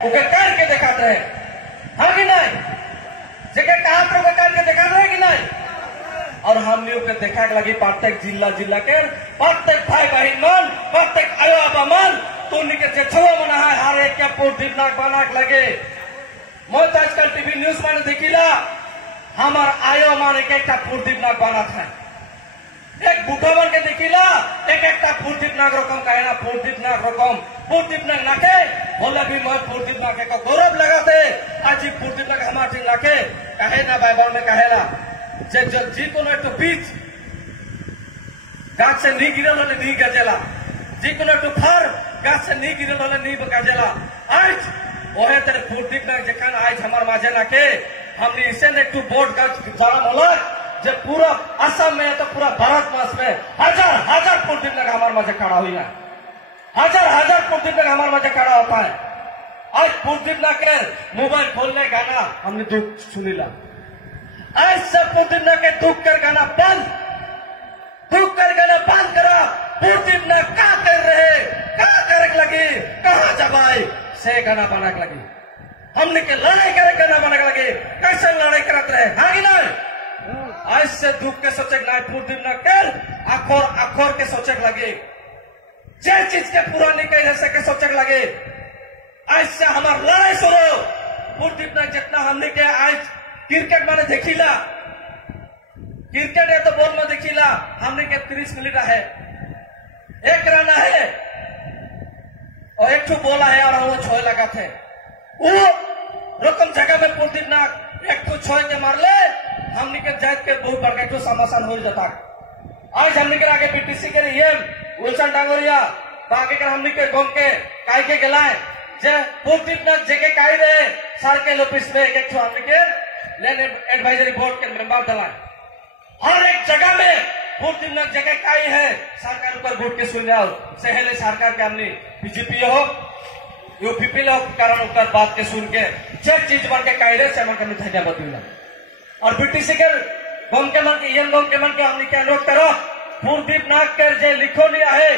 Okay करके दिखाते हैं, हाँ कि नहीं? जगह कहा तो करके दिखाते हैं कि नहीं? और हमने ओके देखा के लगी प्रत्येक जिला के प्रत्येक भाई बहन मन प्रत्येक आयो बाबा मन तो उनके जेठवा मना है हर एक के पोर्टिव नाक बना के लगे। मैं तो आजकल टीवी न्यूज में देखिला हमार आयो मान एक पोर्टिव नाक बना था, एक बुढ़ा बन के देखिला एक पोर्टिव नाक रकम कहना पोर्टिव नाक रकम पोर्टिव नाक नाके बोला भी मैं पोर्टिव नाके का गौरव लगाते आज पोर्टिव नाक हमारे नाके कहे ना बाइबल में कहेला जी को न तो बीच गाछ से नहीं गिरल वाले नहीं गजेला, जी को न तो फर गाछ से नहीं गिरल वाले नहीं गजेला। आज वह तेरे पोर्टिव नाक जखन आज हमार माजे नाके हमने इसे ने टू बोर्ड का जरा मोला जब पूरा असम में तो पूरा भारत मास में हजार पोर्टिव नाक हमारे माजे खड़ा हुई है, हजार पोर्टिव नाक हमारे माजे खड़ा होता है। आज पोर्टिव नाक मोबाइल खोलने गाना हमने दुख सुनीला, आज सब पोर्टिव नाक दुख कर गाना बंद करा। पोर्टिव नाक क्या कर रहे क्या करे लगे कहाँ जबाई से गाना बना के लगे, हमने के लड़ाई करे गाना बना के लगे कैसे लड़ाई करते रहे, हाँ कि नहीं? आज से दुख के सोचे नहीं पोर्टिव नाक कर अखोर के सोचे लगे जे चीज के पूरा नहीं कह सके सोचे लगे। आज से हमार लड़ाई शुरू पोर्टिव नाक जितना हमने के आज क्रिकेट मैंने देखिला क्रिकेट है तो बॉल में देखिला हमने के 30 मिनट है एक रन है और एक बॉल है और हम 6 लगा थे वो रकम जगह में पोर्टिव नाक एक 6 के मार ले हमने के जात के बहुत बड़का तो समाधान हो जाता। आज हमने के आगे बीटीसी के लिए विल्सन डांगोरिया बाकी के हमने के गांव के काय के गलाए जे पोर्टिव नाक जगह काय रहे सर्कल ऑफिस में एक हमने के लैंड एडवाइजरी बोर्ड के मेंबर दलाए हर एक जगह में पोर्टिव नाक जगह काई है सरकार ऊपर बोर्ड के सुन आओ सहले सरकार के हमने बीजेपी हो यूपीपी लोग कारण उत्तर बात के सुन के सब चीज बन के कायदे से मन के धन्यवाद दूंगा। और बीटीसी के गम के मन के यंग गम के मन के हमने क्या नोट करो पोर्टिव नाक कर जे लिखो लिया है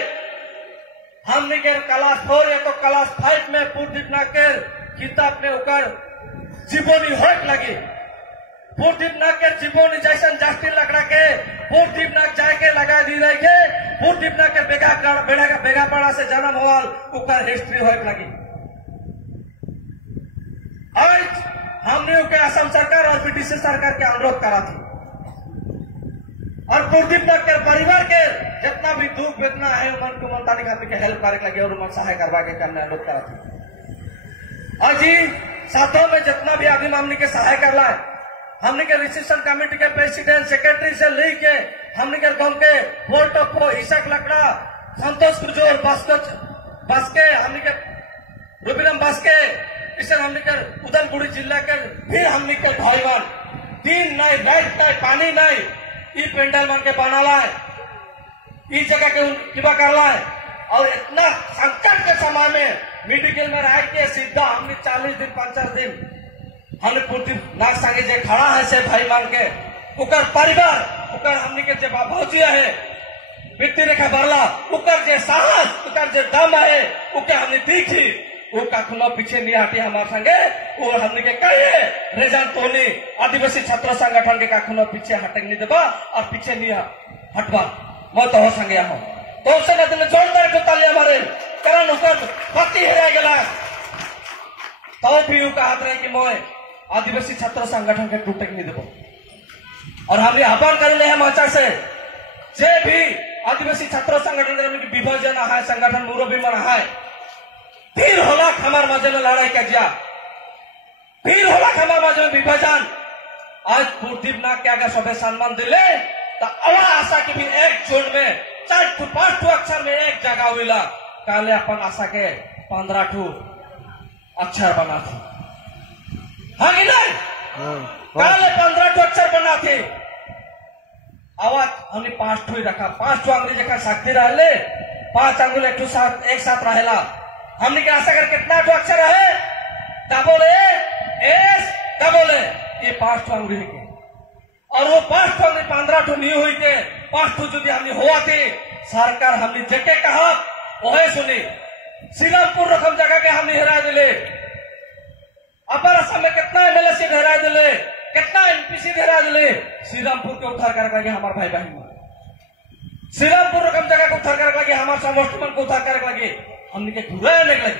हमने के क्लास 4 या तो क्लास 5 में पोर्टिव नाक कर किताब में उकर जीवनी होट लगी पोर्टिव नाक के जीवनी जैसन जास्ती लकड़ा के पोर्टिव नाक जाके लगा दी रही के पोर्टिव नाक के बेगा पड़ा से जन्म हुआ उकर हिस्ट्री होट लगी। आज हमने उनके असम सरकार और बीटीसी सरकार के अनुरोध करा थी और पोर्टिव नाक के परिवार के जितना भी दुख वेदना है मन को मनतानी खाने के हेल्प करे लगे और मन सहाय करवा के हमने अनुरोध करा थी। आज ही साथों में जितना भी आदमी हमने के सहाय कर ला हमने के रिसेप्शन कमेटी के प्रेसिडेंट सेक्रेटरी से लेके हमने के गांव के बोर्ड ऑफ ईशक लकड़ा संतोष कुजोर बास्के हमने के रूबीराम बास्के इसे हमने के उदलगुड़ी जिला के फिर हमने के भाईवान दिन नहीं रात नहीं पानी नहीं ई पेंडल मन के बनाला है इस जगह के किबा करला है और इतना संकट के समय में मेडिकल में रह के सीधा हमने 40 दिन 50 दिन हमने पोर्टिव नाक संगे जे खड़ा है से भाई मान के उकर परिवार उकर हमने के जे भौजिया है वित्तीय रेखा भरला उकर जे साहस उकर जे दम है उके हमने देखी वो कखनो पीछे नहीं हटी हमारे संगे वो हमने के कहे रेजान तोनी आदिवासी छात्र संगठन के कखनो पीछे हटक नहीं देबा और पीछे नहीं हटवा मैं तो हो संगे हूँ तो उससे न दिन जोरदार जो ताली हमारे कारण उकर पति हेरा गला तो भी कहा रहे कि मैं आदिवासी छात्र संगठन के टूटक नहीं देबो और हमने आह्वान कर ले मोर्चा से जे भी आदिवासी छात्र संगठन में विभाजन है संगठन मुरब्बी मन है फिर होला हमारे मजे में लड़ाई कर दिया फिर होला हमारे मजे में विभाजन आज पोर्टिव नाक के अगर सभी सम्मान दिले तो अवा आशा की भी एक जोन में 4-5 अक्षर में एक जगह हुईला काले अपन आशा के 15 अक्षर बना थे, हाँ कि नहीं? काले 15 अक्षर बना थे आवाज हमने 5 ही रखा 5 अंग्रेजी का शक्ति रहे 5 अंगुल एक साथ रहेला हमने क्या आशा कर कितना अक्षर है डबल एस डबल ए ये 5 अंग्रेजी के और वो 5 अंग्रेजी 15 नहीं हुई के 5 जो हमने हुआ थी सरकार हमने जेके कहा वह सुनी श्रीरामपुर रकम जगह के हमने हेरा दिले धरा दिले, कितना एनपीसी धरा दिले, श्रीरामपुर के उद्धार करके लगे हमारे भाई बहन, श्रीरामपुर रकम जगह को उद्धार करके लगे, हमारे समष्टिमन को उद्धार करके लगे, हमने के घुरे निकले।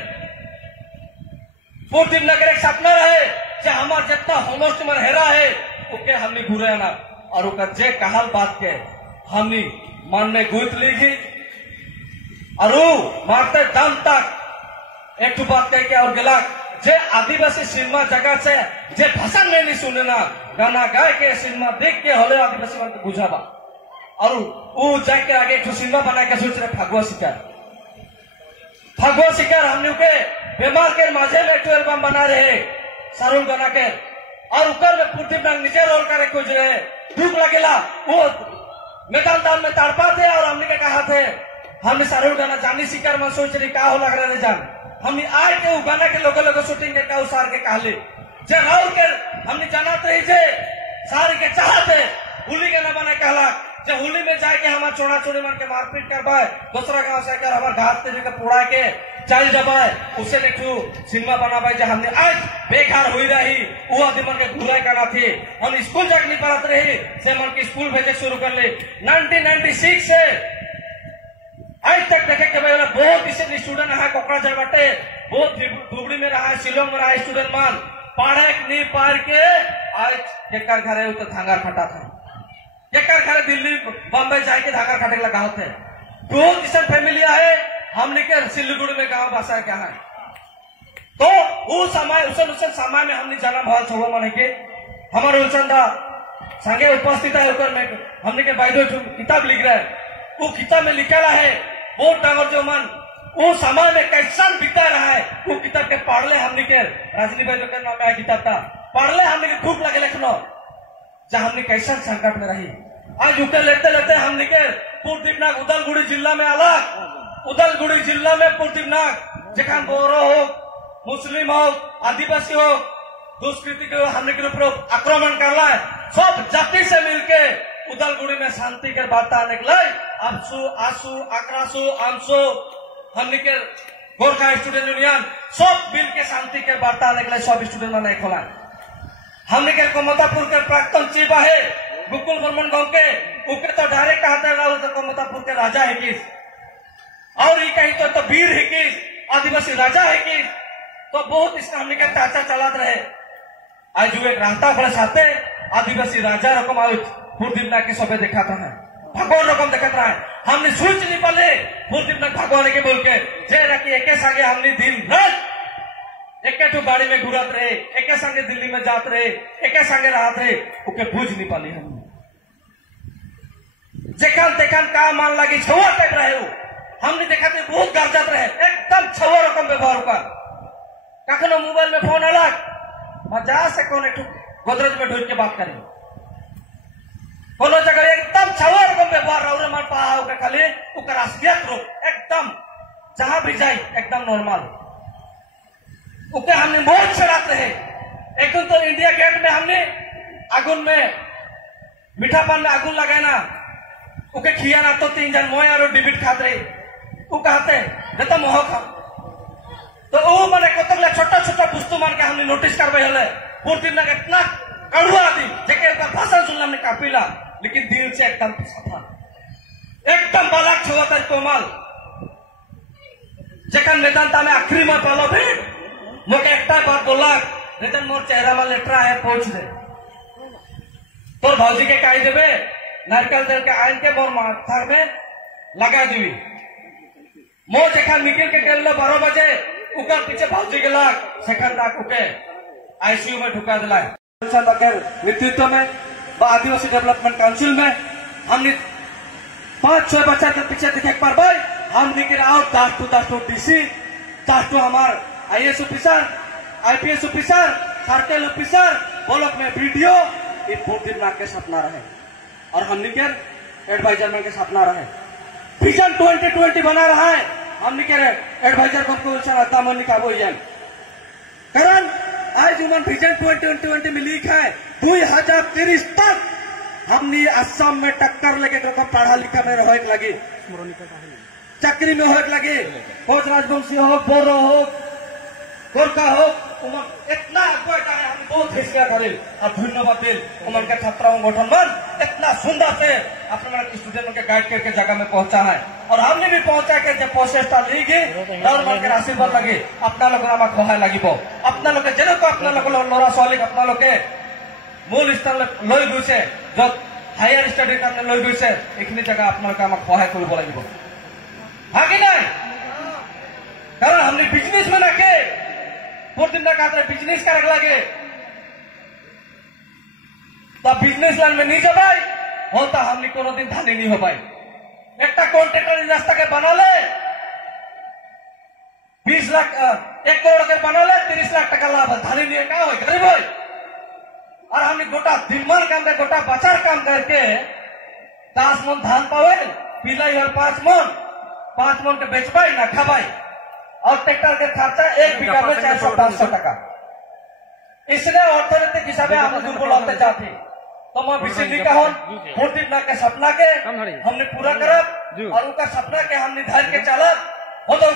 पूर्तिम नगर एक सपना रहे, जे हमार जितना समष्टिमन हेरा है, उके हमने घुरे ना, और उका जे कहल बात के, हमने मन में गुत लीगी, और मारते दम तक एक बात कह के और गिला, जे आदिवासी सिनेमा जगह से जे भाषण में नहीं सुने ना, गाना गाय के सिनेमा देख के होले आदिवासी मन को बुझावा, और वो जाके आगे एक सिनेमा बना के सोच रहे फगुआ शिकार हमने के बीमार के माझे में 12 एल्बम बना रहे सारुण गाना के, और ऊपर में पूर्तिम नाग नीचे रोल करे खोज रहे, दुख लगेला वो मैदान में तड़पा थे, और हमने के कहा थे हमने सारुण गाना जानी शिकार में सोच रही का हो लग रहे जान, हमने आए के गाना के लोगों शूटिंग के उसार के कहले, जे राहुल के हमने जाना थे जे सारे के चाहते होली के न बने कहला, जे होली में जाके हमारे चोरा चोरी मन के मारपीट करवाए, दूसरा गांव से कर हमारे घाट तेरे के पुड़ा के चल जबाए, उसे देखू सिनेमा बनावाए, जे हमने आज बेकार हुई रही, वो आदि मन के घुराई करना थी, हम स्कूल जाके नहीं पढ़ाते रही, से मन की स्कूल भेजे शुरू कर ले, 1996 से आज तक देखे के भाई बहुत इसे स्टूडेंट है कोकराझार बटे, बहुत धुबड़ी में रहा है, शिलोंग में रहा है स्टूडेंट मान, पढ़े नहीं पार के आज केकर घरे तो धांगर खटा था, केकर घरे दिल्ली बॉम्बे जाके धांगर खटे लगा होते, बहुत इसे फैमिली है, हमने के सिलीगुड़ी में गांव बसा क्या है, तो वो समय उस समय में हमने जन्म हॉल छो मन के हमारे उलचंदा संगे उपस्थित है, ऊपर में हमने के बाइदो किताब लिख रहे हैं, वो किताब में लिखा है बहुत डांगर जो मन वो समय में कैसा बीता रहा है, वो किताब के पढ़ ले हमने के राजनी भाई के नाम है किताब था, पढ़ ले हमने के खूब लगे लिखनो, जहाँ हमने कैसा संकट में रही, आज उके लेते लेते हमने के पूर्तिम नाग उदलगुड़ी जिला में अलग, उदलगुड़ी जिला में पूर्तिम नाग जखान बोरो हो, मुस्लिम हो, आदिवासी हो, दुष्कृति के हमने के ऊपर आक्रमण कर रहा है, सब जाति से मिलके उदलगुड़ी में शांति के वार्ता निकले, आंसू आंसू आक्रासू आंसू हमने के गोरखा स्टूडेंट यूनियन सब मिल के शांति के वार्ता निकले, सब स्टूडेंट ने खोला, हमने के कोमतापुर के प्राक्तन चीफ है गुकुल बर्मन गांव के, उके तो डायरेक्ट कहते हैं राहुल तो कोमतापुर के राजा है किस, और ये कहीं तो वीर है किस, आदिवासी राजा है किस, तो बहुत इसका हमने के चर्चा चलाते रहे, आज जो एक रास्ता बड़े साथे आदिवासी राजा रकम आउट पूर्तिम नाग के सबे देखा था, भगवान रकम देखा रहा है, हमने सोच नहीं पाले पूर्तिम नाग भगवान के बोल के जे रखी एक संगे हमने दिन रात एक गाड़ी में घुरत रहे, एक संगे दिल्ली में जाते रहे, एक संगे रहते रहे, उके बुझ नहीं पाली हमने, जेखन तेखन का मान लगी छुआ टाइप रहे हो, हमने देखा थे बहुत गरजत रहे, एकदम छुआ रकम व्यवहार का, कखनो मोबाइल में फोन अलग, मजा से कौन एक गोदरेज में ढूंढ के बात करें, कोनो जगह एकदम छुआ रकम व्यवहार रहो, मार पहा होकर खाली उकर असलियत रो एकदम जहां भी जाए एकदम नॉर्मल, उके हमने बहुत चढ़ाते रहे, एक दिन तो इंडिया गेट में हमने आगुन में मीठा पान में आगुन लगाए ना, उके खिया ना तो 3 जन मोय और डिबिट खाते रहे, वो कहते देता मोह खा, तो वो मैंने कतक छोटा छोटा पुस्तु मान के हमने नोटिस करवाई हले, पूर्तिम नाग इतना कड़ुआ आदि जेके भाषण सुनना हमने कापिला, लेकिन दिल से एकदम सफा, एकदम बालक छुआ कर कोमल, जेकन मैदान में आखिरी में पालो भी मोके एक बात बोला, लेकिन मोर चेहरा में लेटरा है पहुंच दे, तो भौजी के कही देवे नारियल तेल के आयन के मोर माथा में लगा दी, मोर जेखन निकल के कर लो 12 बजे, उकर पीछे भौजी के लाग सेकंड तक उके आईसीयू में ढुका दिला, नेतृत्व में आदिवासी डेवलपमेंट काउंसिल में हमने 5-6 बच्चा के पीछे देखे पर भाई हमने के आओ 10 टू डीसी, 10 टू हमार IAS officer, IPS officer, circle officer, block में वीडियो, ये पूर्तिम नाग के सपना रहे, और हमने के एडवाइजर में के सपना रहे, विजन 2020 बना रहा है, हमने के एडवाइजर को मन निकाबो जाए, कारण आज उमन विजन 2020 में लिखा है 2030 तक हमने असम में टक्कर लेके पढ़ा लिखा में रहे लगे, चक्री में होक लगे, कोच राजवंशी हो, बोरो हो, गोरखा हो, इतना अगुआ है हमने बहुत हिस्सा करें और धन्यवाद दिल उनके छात्र संगठन मन इतना सुंदर से अपने स्टूडेंट के गाइड करके जगह में पहुंचा है और हमने भी पहुंचा के जब प्रोसेसटा लीगी और मन के आशीर्वाद लगे अपना लोग सहाय लगे अपना लोग जेनेको अपना लोग लड़ा छाली अपना लोग मूल स्थान लै गई जो हायर स्टाडी कारण लै गई एखिनि जगह अपना सहाय कर लगे हाँ कि नहीं कारण हमने बिजनेस में नाके प्रतिदिन का बिजनेस कर लगे तो बिजनेस लाइन में नहीं जाबाई होता हमने कोनो दिन धानी नहीं हो पाई एक कॉन्ट्रेक्टर रास्ता के बना ले 20 लाख 1 करोड़ के बना ले 30 लाख टका लाभ धानी नहीं क्या हो गरीब हो और हमने गोटा दिनमान काम में गोटा बचार काम करके 10 मन धान पावे पिलाई और 5 मन के बेच पाई ना खाबाई और ट्रैक्टर के खर्चा 1 बीघा में 400-500 टका इसलिए अर्थनैतिक हिसाब से हम दुर्बल होते जाते तो मैं बिजली का के सपना के हमने पूरा करा और उनका सपना के हम निर्धारित के चला हो तो